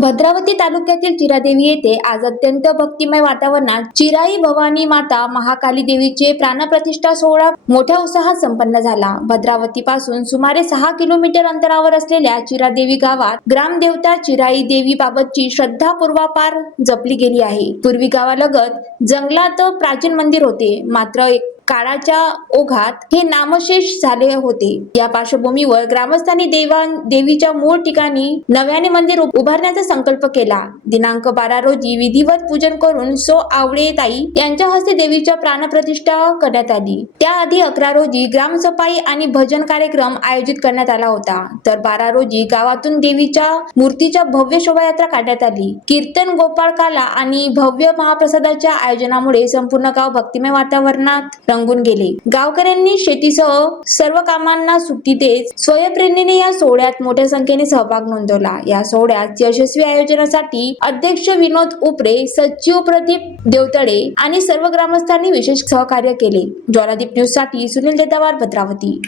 भद्रावती तालुक्यातील चिरादेवी येथे आज अत्यंत भक्तिमय वातावरणात चिराई भवानी माता महाकाली देवीचे प्राणप्रतिष्ठा सोहळा मोठ्या उत्साहात संपन्न झाला। भद्रावती पासून सुमारे 6 किलोमीटर अंतरावर असलेल्या चिरादेवी गावात ग्रामदेवता चिराई देवी बाबतची श्रद्धा पूर्वापार जपली गेली आहे। पूर्वी गावालगत जंगलात प्राचीन मंदिर होते, मात्र काळाच्या ओघात हे नामशेष झाले होते। या पार्श्वभूमीवर ग्रामस्थांनी देवीच्या मूळ ठिकाणी नव्याने मंदिर उभारण्याचा संकल्प केला। दिनांक 12 रोजी विधिवत पूजन करून सो आवळेताई यांच्या हस्ते देवीच्या प्राणप्रतिष्ठा करण्यात आली। त्याआधी 11 रोजी ग्रामसफाई आणि भजन कार्यक्रम आयोजित करण्यात आला होता, तर 12 रोजी गावातून देवीच्या मूर्तीच्या भव्य शोभायात्रा काढण्यात आली। कीर्तन, गोपाळकाला आणि भव्य महाप्रसादाच्या आयोजनामुळे संपूर्ण गाव भक्तिमय वातावरणात रंगून गेले। गावकऱ्यांनी शेतीसह सर्व कामांना सुट्टी देत स्वयंप्रेरणेने या सोहळ्यात मोठ्या संख्येने सहभाग नोंदवला। या सोहळ्यात यशस्वी आयोजनासाठी अध्यक्ष विनोद उपरे, सचिव प्रदीप देवतळे आणि सर्व ग्रामस्थांनी विशेष सहकार्य केले। ज्वालादीप न्यूज साठी सुनील देतावार, भद्रावती।